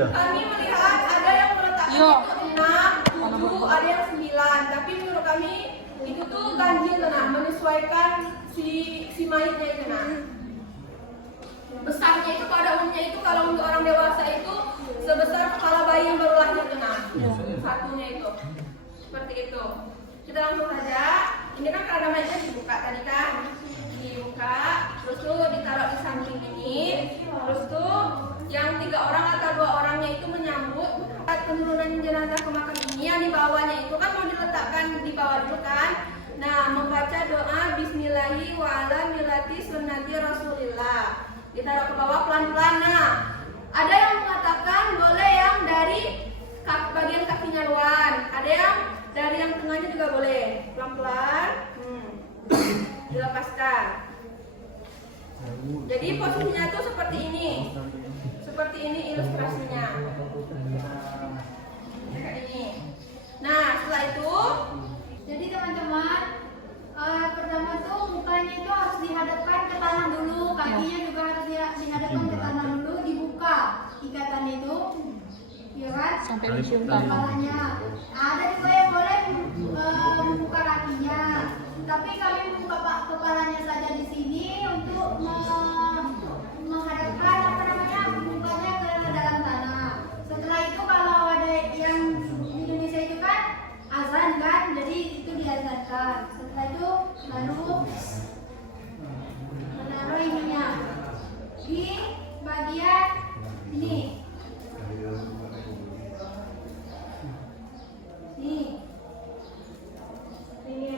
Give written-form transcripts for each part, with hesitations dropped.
ya? Kami melihat ada yang meletakkan itu 6, 7, ada yang 9. Tapi menurut kami itu tuh ganjil nah, menyesuaikan si mayatnya itu nah. Besarnya itu pada umumnya itu kalau untuk orang dewasa itu sebesar kepala bayi yang baru lahir itu nah. Satunya itu. Seperti itu. Kita langsung saja. Ini kan keranda mayatnya dibuka tadi kan. Dibuka, terus tuh ditaruh di samping ini. Terus tuh yang 3 orang atau 2 orangnya itu menyambut penurunan jenazah ke makam ini. Yang di bawahnya itu kan mau diletakkan di bawah dulu kan. Nah, membaca doa Bismillahi wa ala millati sunnati Rasulillah. Ditaruh ke bawah pelan-pelan. Nah, ada yang mengatakan boleh yang dari bagian kakinya luar, ada yang dari yang tengahnya juga boleh. Pelan-pelan. Dilepaskan. Jadi posisinya itu seperti ini. Seperti ini ilustrasinya. Kayak ini. Nah, setelah itu, jadi teman-teman, pertama tuh mukanya itu harus dihadapkan ke tanah dulu, kakinya juga harus dihadapkan ke tanah dulu, dibuka ikatan itu, ya kan? Sampai mencium tangan. Kepalanya. Ada juga yang boleh membuka kakinya, tapi kami membuka kepalanya saja di sini untuk menghadapkan mukanya ke dalam tanah. Setelah itu kalau ada yang di Indonesia itu kan azan kan, jadi itu diazankan. Setelah itu baru menaruh ininya di bagian ini. Nih. Ini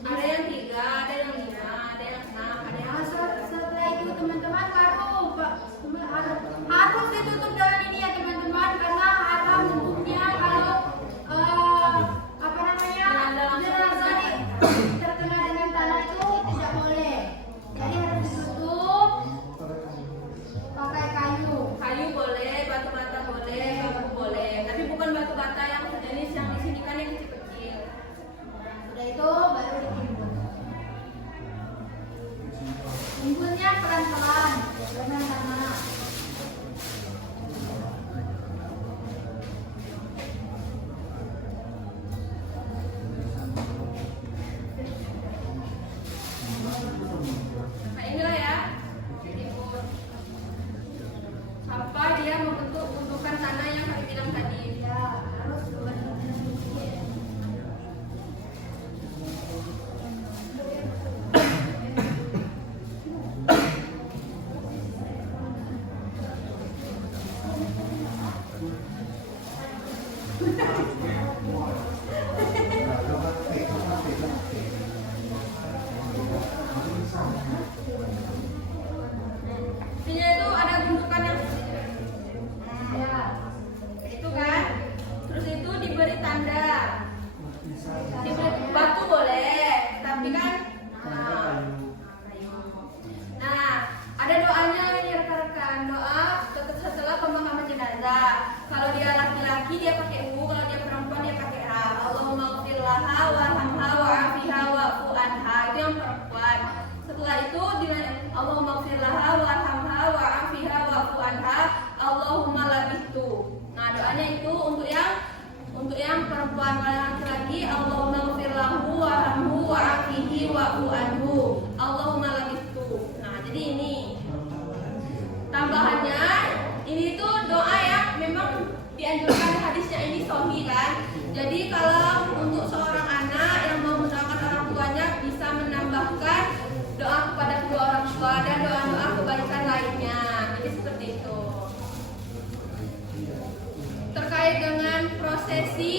ada yang 3, ada yang 5, ada yang 6, ada yang setelah itu teman-teman baru harus ditutup dengan ini ya teman-teman, karena haram hukumnya kalau jenazah terkena dengan tanah itu tidak boleh. Jadi harus ditutup pakai kayu. Kayu boleh, batu bata boleh, bambu boleh. Tapi bukan batu bata yang sejenis yang di sini kan yang kecil-kecil. Sudah itu baru ditimbun. Timbunnya pelan-pelan dengan tanah. Nah inilah ya. Sampai dia membentuk gundukan tanah yang kami bilang tadi. Ya, harus benar-benar sedikit. Sini itu ada gundukan yang Ya. itu kan. Terus itu diberi tanda. Diberi batu boleh, tapi kan nah, ada doanya ini rekan-rekan. Doa setelah pemakaman jenazah. Kalau dia laki-laki dia pakai U, kalau dia perempuan dia pakai H. Allahumma ighfir laha warhamha wa'afiha wa'fu anha. Itu yang perempuan. Setelah itu Allahumma ighfir laha warhamha wa'afiha wa'fu anha. Allahumma labihtu. Nah, doanya itu untuk yang perempuan. Kalau yang laki-laki Allahumma ighfir lahu warhamhu wa'afihi wa'fu anhu. Allahumma labihtu. Nah, jadi ini tambahannya, ini tuh doa yang memang dianjurkan hadisnya ini sahih kan. Jadi kalau untuk seorang anak yang mau mendoakan orang tuanya bisa menambahkan doa kepada kedua orang tua dan doa-doa kebaikan lainnya. Jadi seperti itu. Terkait dengan prosesi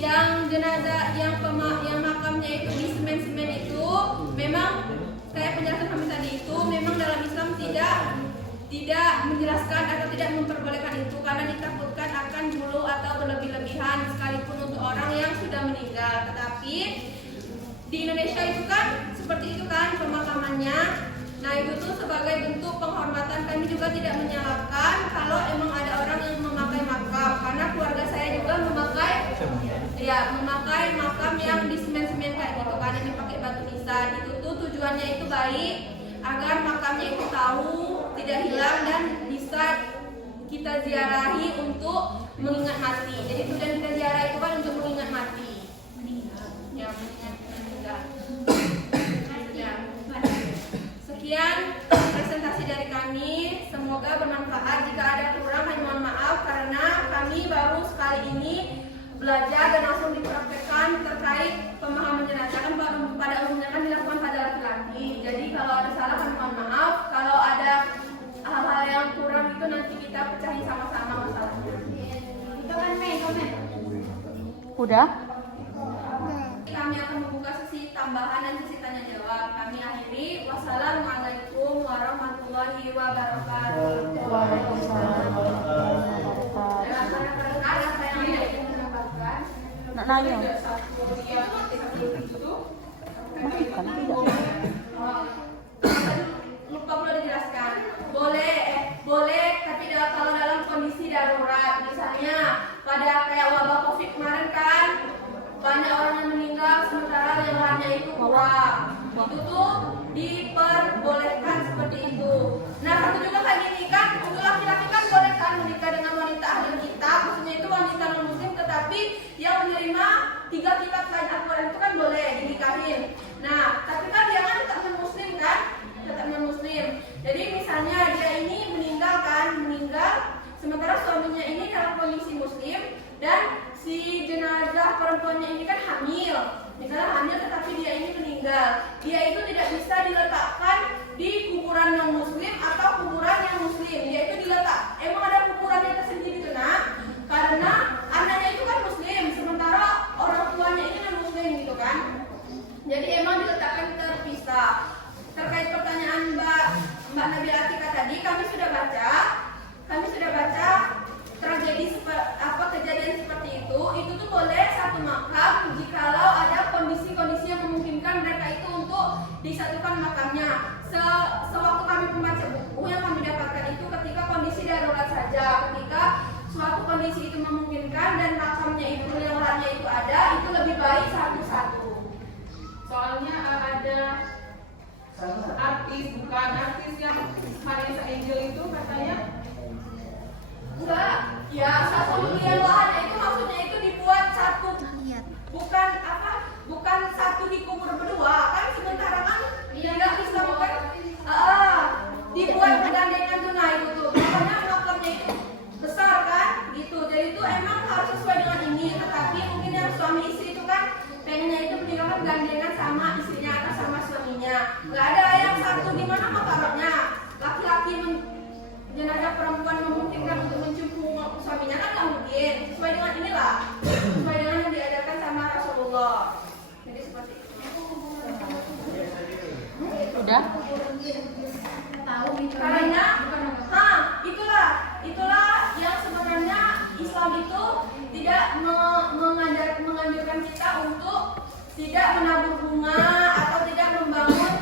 yang jenazah yang makamnya itu di semen-semen itu, memang kayak penjelasan kami tadi itu memang dalam Islam tidak menjelaskan atau tidak memperbolehkan itu karena ditakutkan akan dulu atau berlebih-lebihan sekalipun untuk orang yang sudah meninggal. Tetapi di Indonesia itu kan seperti itu kan pemakamannya. Nah itu tuh sebagai bentuk penghormatan. Kami juga tidak menyalahkan kalau emang ada orang yang memakai makam, karena keluarga saya juga memakai makam yang di semen-semen kayak gitu kan, yang dipakai batu nisan. Itu tuh tujuannya itu baik agar makamnya itu tahu tidak hilang dan bisa kita ziarahi untuk mengingat mati. Jadi tujuan kita ziarah itu kan untuk mengingat mati. Ya, mengingat. Sekian presentasi dari kami. Semoga bermanfaat. Jika ada kurang, kami mohon maaf karena kami baru sekali ini belajar dan langsung dipraktekkan terkait pemahaman jenazah. Kan pada umumnya kan dilakukan pada laki-laki. Jadi kalau ada salah kami mohon maaf. Kalau ada hal-hal yang kurang itu nanti kita pecahin sama-sama masalahnya. Itu kan komen. Udah? Kami akan membuka sesi tambahan dan sesi tanya jawab. Kami akhiri. Wassalamualaikum warahmatullahi wabarakatuh. Waalaikumsalam warahmatullahi wabarakatuh. Ada yang ingin menambahkan? Nak nanya. Makan lupa perlu dijelaskan. Boleh, tapi kalau dalam kondisi darurat, misalnya pada kayak wabah COVID kemarin kan, banyak orang yang meninggal sementara yang lainnya itu kurang. Itu tuh diperbolehkan seperti itu. Nah, satu juga kayak gini kan, untuk laki-laki kan boleh kan menikah dengan wanita ahli kitab, maksudnya itu wanita non muslim, tetapi yang menerima 3 kitab selain Al-Quran itu kan boleh dinikahin. Nah, tapi kan dia kan tetap non muslim kan, tetap non muslim. Jadi misalnya dia ini meninggal, sementara suaminya ini dalam kondisi muslim dan si jenazah perempuannya ini kan hamil. Misalnya hamil tetapi dia ini meninggal. Dia itu tidak bisa diletakkan di kuburan non muslim atau kuburan yang muslim. Dia itu emang ada kuburannya tersendiri itu nak. Karena anaknya itu kan muslim, sementara orang tuanya ini non muslim gitu kan. Jadi emang diletakkan terpisah. Terkait pertanyaan Mbak Nabila Atika tadi, kami sudah baca kejadian seperti itu tuh boleh satu makam jikalau ada kondisi-kondisi yang memungkinkan mereka itu untuk disatukan makamnya. Sewaktu kami membaca buku yang kami dapatkan itu ketika kondisi darurat saja, ketika suatu kondisi itu memungkinkan dan makamnya itu yang lainnya itu ada, itu lebih baik satu-satu. Soalnya ada bukan artis yang Vanessa Angel itu katanya enggak, ya satu liang lahannya itu maksudnya itu dibuat satu, bukan satu dikubur berdua kan, sementara kan tidak bisa bukan dibuat bergandengan tuh. Nah itu tuh makanya makamnya itu besar kan gitu. Jadi itu emang harus sesuai dengan ini, tetapi mungkin yang suami istri itu kan pengennya itu meninggalkan gandengan sama istrinya atau sama suaminya. Nggak ada yang satu gimana makamnya laki-laki jenazah perempuan memungkinkan untuk mencium suaminya kan nggak mungkin. Sesuai dengan inilah, sesuai dengan yang diajarkan sama Rasulullah. Jadi seperti itu. Udah? Karena itulah yang sebenarnya Islam itu tidak menganjurkan kita untuk tidak menabur bunga atau tidak membangun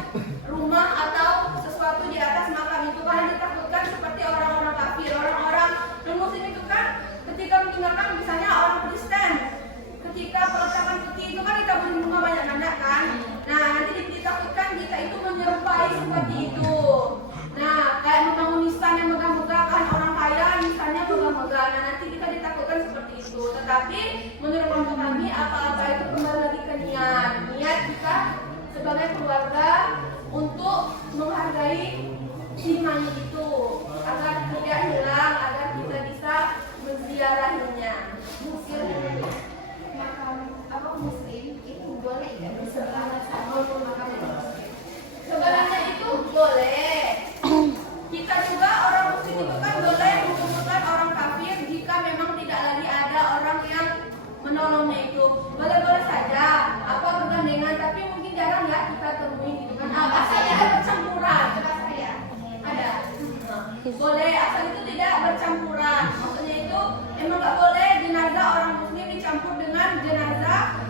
rumah atau sesuatu di atas makam itu, karena ditakutkan seperti orang-orang kafir, orang-orang non-muslim itu kan ketika meninggalkan, misalnya orang Kristen, ketika peletakan peti itu kan ditaburi bunga banyak-banyak kan. Nah nanti ditakutkan kita itu menyerupai seperti itu. Nah kayak membangun nisan yang megah-megah kan, orang kaya nisannya megah-megah. Nah nanti kita ditakutkan seperti itu. Tetapi menurut kelompok kami apa-apa itu kembali lagi ke niat kita sebagai keluarga untuk menghargai si mayit itu agar tidak hilang, agar kita bisa menziarahinya. Makam muslim itu boleh nggak di sebelah makam muslim? Sebenarnya itu boleh. Kita juga orang muslim itu kan boleh mengumpulkan orang kafir jika memang tidak lagi ada orang yang menolongnya itu. Boleh-boleh saja apa bergandengan, tapi mungkin jarang ya kita temui gitu kan. Asal tidak bercampuran, ada. Boleh asal itu tidak bercampuran. Maksudnya itu emang nggak boleh jenazah orang muslim dicampur dengan jenazah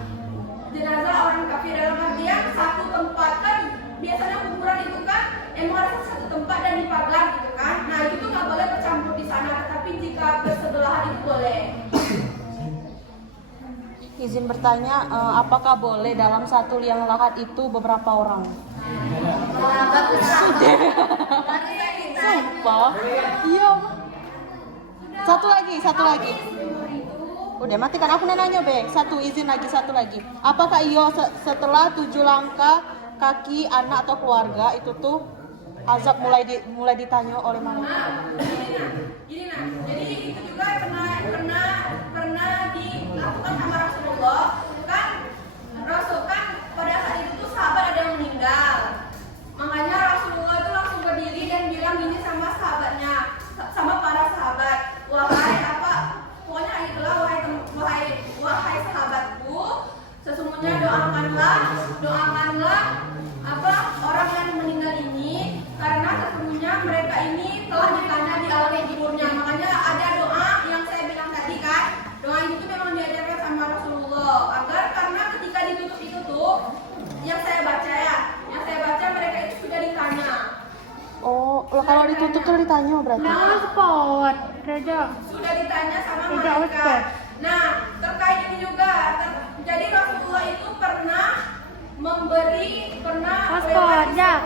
orang kafir, dalam artian satu tempat kan. Biasanya kuburan itu kan emang ada satu tempat dan dipagar gitu kan. Nah itu tuh nggak boleh bercampur di sana, tetapi jika bersebelahan itu boleh. Izin bertanya, apakah boleh dalam satu liang lahat itu beberapa orang? Bagus. Mari kita Sumpah. Iya. Satu lagi. Udah mati kan aku nanya Beng. Izin lagi satu lagi. Apakah setelah 7 langkah kaki anak atau keluarga itu tuh azab mulai ditanya oleh malaikat? Gini nah. Jadi itu juga pernah dilakukan sama Rasulullah. Rasul kan pada saat itu tuh sahabat ada yang meninggal. Makanya Rasulullah itu langsung berdiri dan bilang gini sama sahabatnya, sama para sahabat, pokoknya itulah wahai sahabatku, sesungguhnya doakanlah orang yang meninggal ini, karena sesungguhnya mereka ini telah ditanya di alam kuburnya. Makanya ada doa yang saya bilang tadi kan, doa itu memang diajarkan sama Rasulullah agar karena ketika ditutup itu tuh yang saya baca mereka itu sudah ditanya. Oh, kalau ditutup tuh ditanya berarti. sport. Raja. Sudah ditanya sama mereka. Nah, terkait ini juga, jadi Rasulullah itu pernah Paspor, ya.